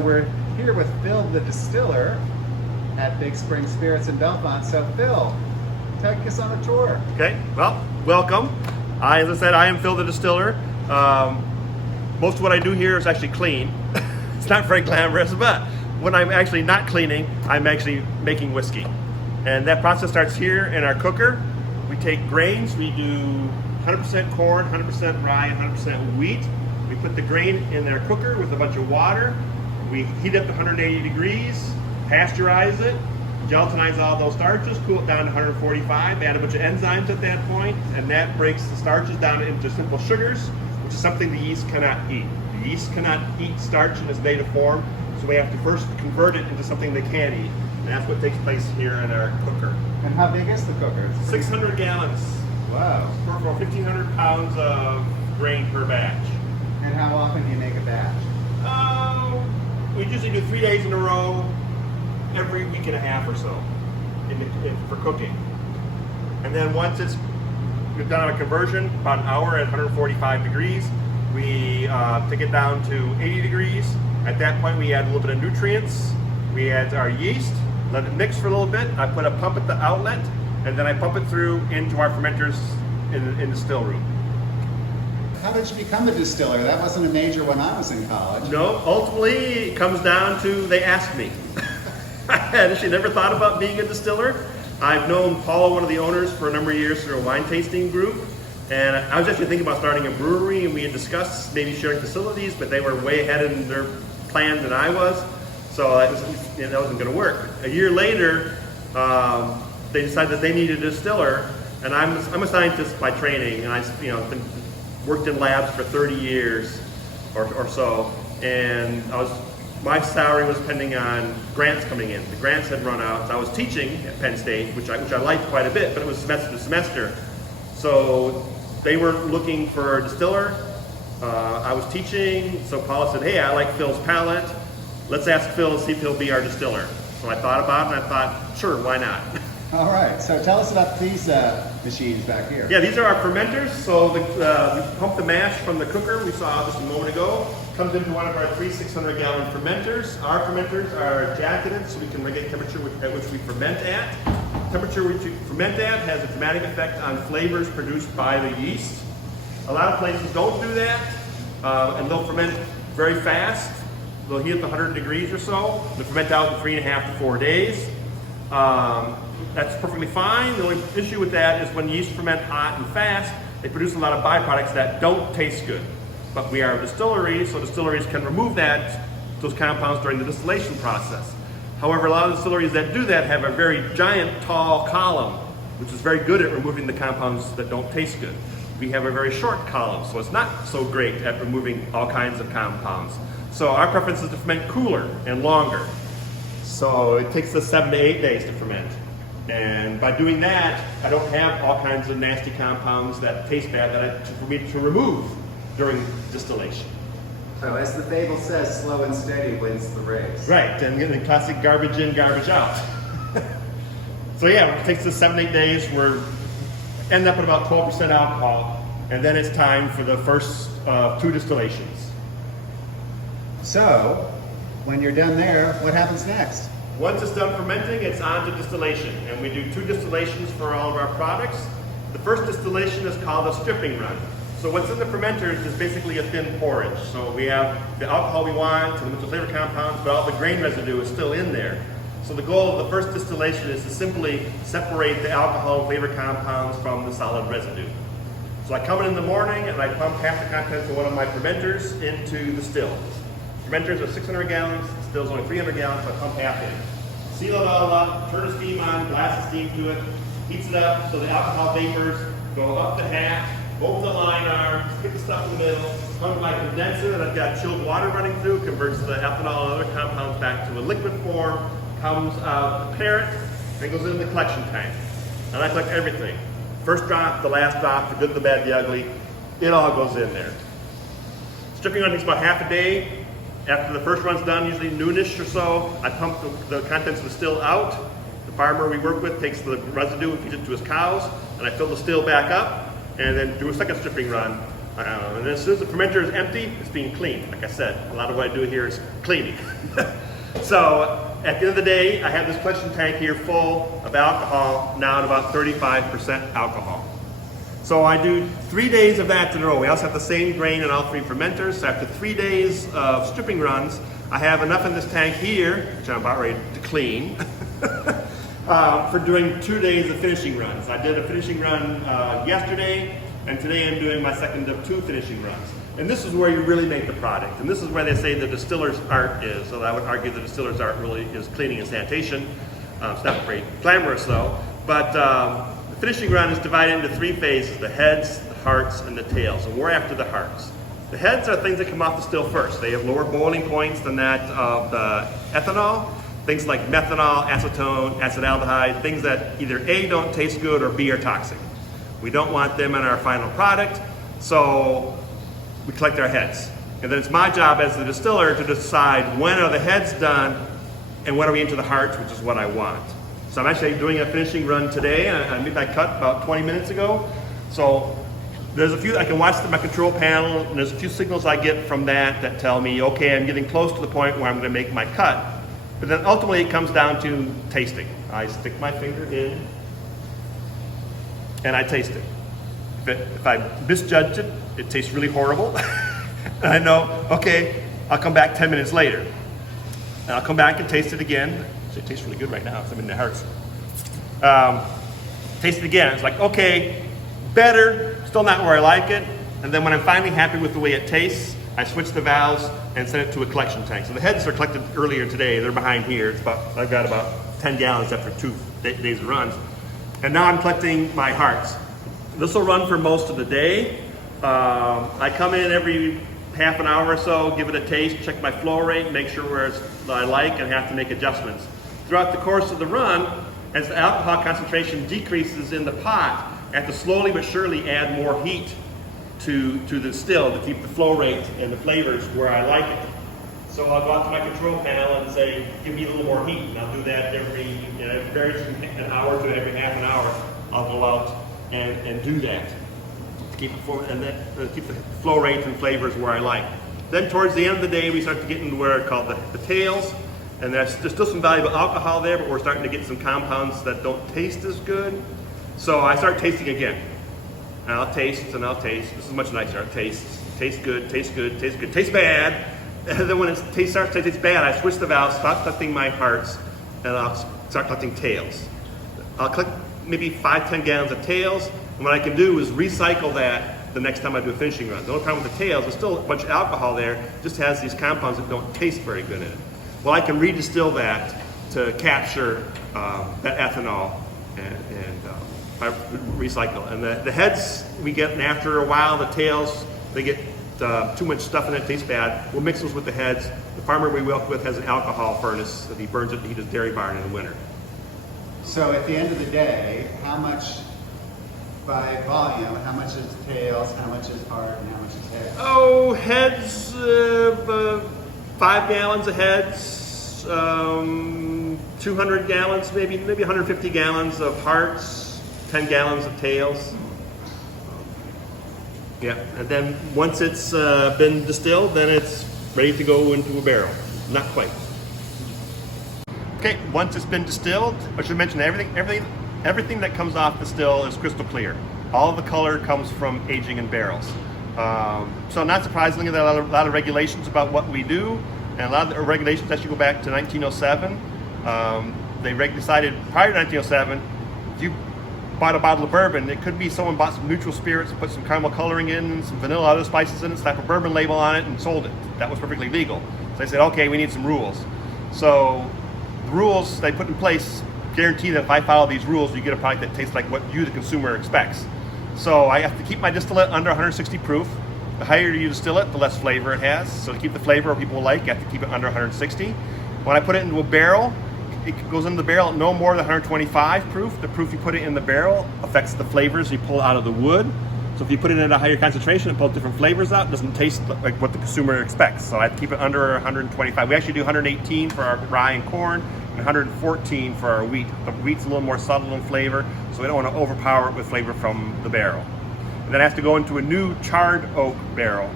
So we're here with Phil, the distiller, at Big Spring Spirits in Bellefonte. So Phil, take us on a tour. Okay, well, welcome. As I said, I am Phil, the distiller. Most of what I do here is actually clean. It's not very glamorous, but when I'm actually not cleaning, I'm actually making whiskey. And that process starts here in our cooker. We take grains, we do 100% corn, 100% rye, and 100% wheat. We put the grain in our cooker with a bunch of water. We heat it up to 180 degrees, pasteurize it, gelatinize all those starches, cool it down to 145, add a bunch of enzymes at that point, and that breaks the starches down into simple sugars, which is something the yeast cannot eat. The yeast cannot eat starch in its native form, so we have to first convert it into something they can eat. And that's what takes place here in our cooker. And how big is the cooker? 600 gallons. Wow. For 1,500 pounds of grain per batch. And how often do you make a batch? We usually do 3 days in a row, every week and a half or so for cooking. And then once we've done a conversion, about an hour at 145 degrees, we take it down to 80 degrees. At that point, we add a little bit of nutrients. We add our yeast, let it mix for a little bit. I put a pump at the outlet, and then I pump it through into our fermenters in the still room. How did you become a distiller? That wasn't a major when I was in college. No, ultimately it comes down to they asked me. I had actually never thought about being a distiller. I've known Paul, one of the owners, for a number of years through a wine tasting group. And I was actually thinking about starting a brewery, and we had discussed maybe sharing facilities, but they were way ahead in their plans than I was. So that wasn't going to work. A year later, they decided that they needed a distiller, and I'm a scientist by training, and I've been worked in labs for 30 years or so, and my salary was depending on grants coming in. The grants had run out. So I was teaching at Penn State, which I liked quite a bit, but it was semester to semester. So they were looking for a distiller. I was teaching, so Paula said, hey, I like Phil's palate. Let's ask Phil to see if he'll be our distiller. So I thought about it, and I thought, sure, why not? All right, so tell us about these machines back here. Yeah, these are our fermenters. So we pump the mash from the cooker we saw just a moment ago. Comes into one of our 3 600-gallon fermenters. Our fermenters are jacketed so we can regulate temperature at which we ferment at. Temperature which we ferment at has a dramatic effect on flavors produced by the yeast. A lot of places don't do that, and they'll ferment very fast. They'll heat up to 100 degrees or so. They'll ferment out in 3.5 to 4 days. That's perfectly fine. The only issue with that is when yeast ferment hot and fast, they produce a lot of byproducts that don't taste good. But we are a distillery, so distilleries can remove those compounds during the distillation process. However, a lot of distilleries that do that have a very giant, tall column, which is very good at removing the compounds that don't taste good. We have a very short column, so it's not so great at removing all kinds of compounds. So our preference is to ferment cooler and longer. So it takes us 7 to 8 days to ferment. And by doing that, I don't have all kinds of nasty compounds that taste bad for me to remove during distillation. So as the fable says, slow and steady wins the race. Right, and the classic garbage in, garbage out. So yeah, it takes us 7 to 8 days. We end up at about 12% alcohol, and then it's time for the first 2 distillations. So, when you're done there, what happens next? Once it's done fermenting, it's on to distillation, and we do 2 distillations for all of our products. The first distillation is called a stripping run. So what's in the fermenters is basically a thin porridge. So we have the alcohol we want, and the flavor compounds, but all the grain residue is still in there. So the goal of the first distillation is to simply separate the alcohol and flavor compounds from the solid residue. So I come in the morning and I pump half the contents of one of my fermenters into the still. Fermenters are 600 gallons, the still's only 300 gallons, so I pump half in. Seal it all up, turn the steam on, blast the steam to it, heats it up so the alcohol vapors go up to half, both the line arms, get the stuff in the middle, comes my condenser that I've got chilled water running through, converts the ethanol and other compounds back to a liquid form, comes out the parent, and goes into the collection tank. And I collect everything. First drop, the last drop, the good, the bad, the ugly, it all goes in there. Stripping run takes about half a day. After the first run's done, usually noonish or so, I pump the contents of the still out. The farmer we work with takes the residue and feeds it to his cows, and I fill the still back up, and then do a second stripping run. And as soon as the fermenter is empty, it's being cleaned. Like I said, a lot of what I do here is cleaning. So at the end of the day, I have this collection tank here full of alcohol, now at about 35% alcohol. So I do 3 days of that in a row. We also have the same grain in all 3 fermenters. So after 3 days of stripping runs, I have enough in this tank here, which I'm about ready to clean, for doing 2 days of finishing runs. I did a finishing run yesterday, and today I'm doing my second of 2 finishing runs. And this is where you really make the product. And this is where they say the distiller's art is. So I would argue the distiller's art really is cleaning and sanitation. It's not very glamorous though. But the finishing run is divided into 3 phases: the heads, the hearts, and the tails. And we're after the hearts. The heads are things that come off the still first. They have lower boiling points than that of the ethanol. Things like methanol, acetone, acetaldehyde, things that either A, don't taste good, or B, are toxic. We don't want them in our final product, so we collect our heads. And then it's my job as the distiller to decide when are the heads done and when are we into the hearts, which is what I want. So I'm actually doing a finishing run today. I made my cut about 20 minutes ago. So there's a few, I can watch my control panel, and there's a few signals I get from that tell me, okay, I'm getting close to the point where I'm going to make my cut. But then ultimately it comes down to tasting. I stick my finger in and I taste it. If I misjudge it, it tastes really horrible. And I know, okay, I'll come back 10 minutes later. And I'll come back and taste it again. Actually, it tastes really good right now because I'm in the hearts. Taste it again. It's like, okay, better, still not where I like it. And then when I'm finally happy with the way it tastes, I switch the valves and send it to a collection tank. So the heads are collected earlier today. They're behind here. I've got about 10 gallons after 2 days of runs. And now I'm collecting my hearts. This will run for most of the day. I come in every half an hour or so, give it a taste, check my flow rate, make sure where I like, and have to make adjustments. Throughout the course of the run, as the alcohol concentration decreases in the pot, I have to slowly but surely add more heat to the still to keep the flow rate and the flavors where I like it. So I'll go out to my control panel and say, give me a little more heat. And I'll do that every, it varies from an hour to every half an hour. I'll go out and do that to keep the flow rate and flavors where I like. Then towards the end of the day, we start to get into where it's called the tails. And there's still some valuable alcohol there, but we're starting to get some compounds that don't taste as good. So I start tasting again. And I'll taste and I'll taste. This is much nicer. I'll taste good, taste good, taste good, taste bad. And then when it starts to taste bad, I switch the valve, stop collecting my hearts, and I'll start collecting tails. I'll collect maybe 5-10 gallons of tails, and what I can do is recycle that the next time I do a finishing run. The only problem with the tails, there's still a bunch of alcohol there, just has these compounds that don't taste very good in it. Well, I can redistill that to capture that ethanol and recycle. And the heads we get, and after a while, the tails, they get too much stuff in it, tastes bad. We'll mix those with the heads. The farmer we work with has an alcohol furnace that he burns it to heat his dairy barn in the winter. So at the end of the day, how much by volume, how much is tails, how much is heart, and how much is head? Oh, heads, 5 gallons of heads, 200 gallons, maybe 150 gallons of hearts, 10 gallons of tails. Yeah, and then once it's been distilled, then it's ready to go into a barrel. Not quite. Okay, once it's been distilled, I should mention everything that comes off the still is crystal clear. All of the color comes from aging in barrels. So not surprisingly, there are a lot of regulations about what we do, and a lot of the regulations actually go back to 1907. They decided prior to 1907, if you bought a bottle of bourbon, it could be someone bought some neutral spirits and put some caramel coloring in, some vanilla, other spices in it, slapped a bourbon label on it, and sold it. That was perfectly legal. So they said, okay, we need some rules. So the rules they put in place guarantee that if I follow these rules, you get a product that tastes like what you, the consumer, expects. So I have to keep my distillate under 160 proof. The higher you distill it, the less flavor it has. So to keep the flavor people will like, you have to keep it under 160. When I put it into a barrel, it goes into the barrel at no more than 125 proof. The proof you put it in the barrel affects the flavors you pull out of the wood. So if you put it at a higher concentration and pull different flavors out, it doesn't taste like what the consumer expects. So I have to keep it under 125. We actually do 118 for our rye and corn, and 114 for our wheat. The wheat's a little more subtle in flavor, so we don't want to overpower it with flavor from the barrel. and then it has to go into a new charred oak barrel.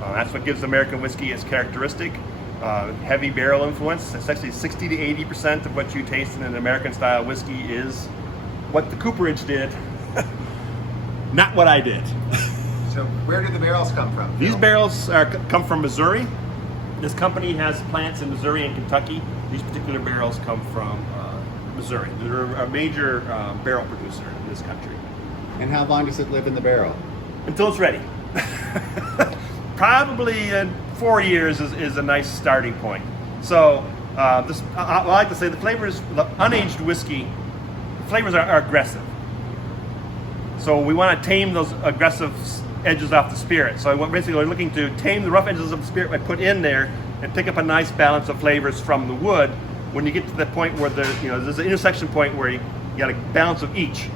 That's what gives American whiskey its characteristic. Heavy barrel influence. It's actually 60 to 80% of what you taste in an American style whiskey is what the cooperage did, not what I did. So where do the barrels come from? These barrels come from Missouri. This company has plants in Missouri and Kentucky. These particular barrels come from Missouri. They're a major barrel producer in this country. And how long does it live in the barrel? Until it's ready. Probably 4 years is a nice starting point. So I like to say the flavors, the unaged whiskey, the flavors are aggressive. So we want to tame those aggressive edges off the spirit. So basically we're looking to tame the rough edges of the spirit by put in there and pick up a nice balance of flavors from the wood. When you get to the point where there's an intersection point where you got a balance of each,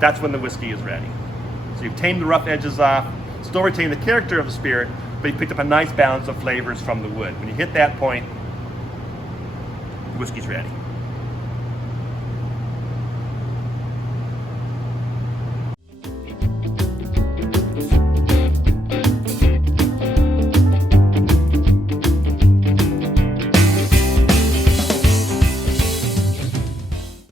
that's when the whiskey is ready. So you've tamed the rough edges off, still retain the character of the spirit, but you picked up a nice balance of flavors from the wood. When you hit that point, the whiskey's ready.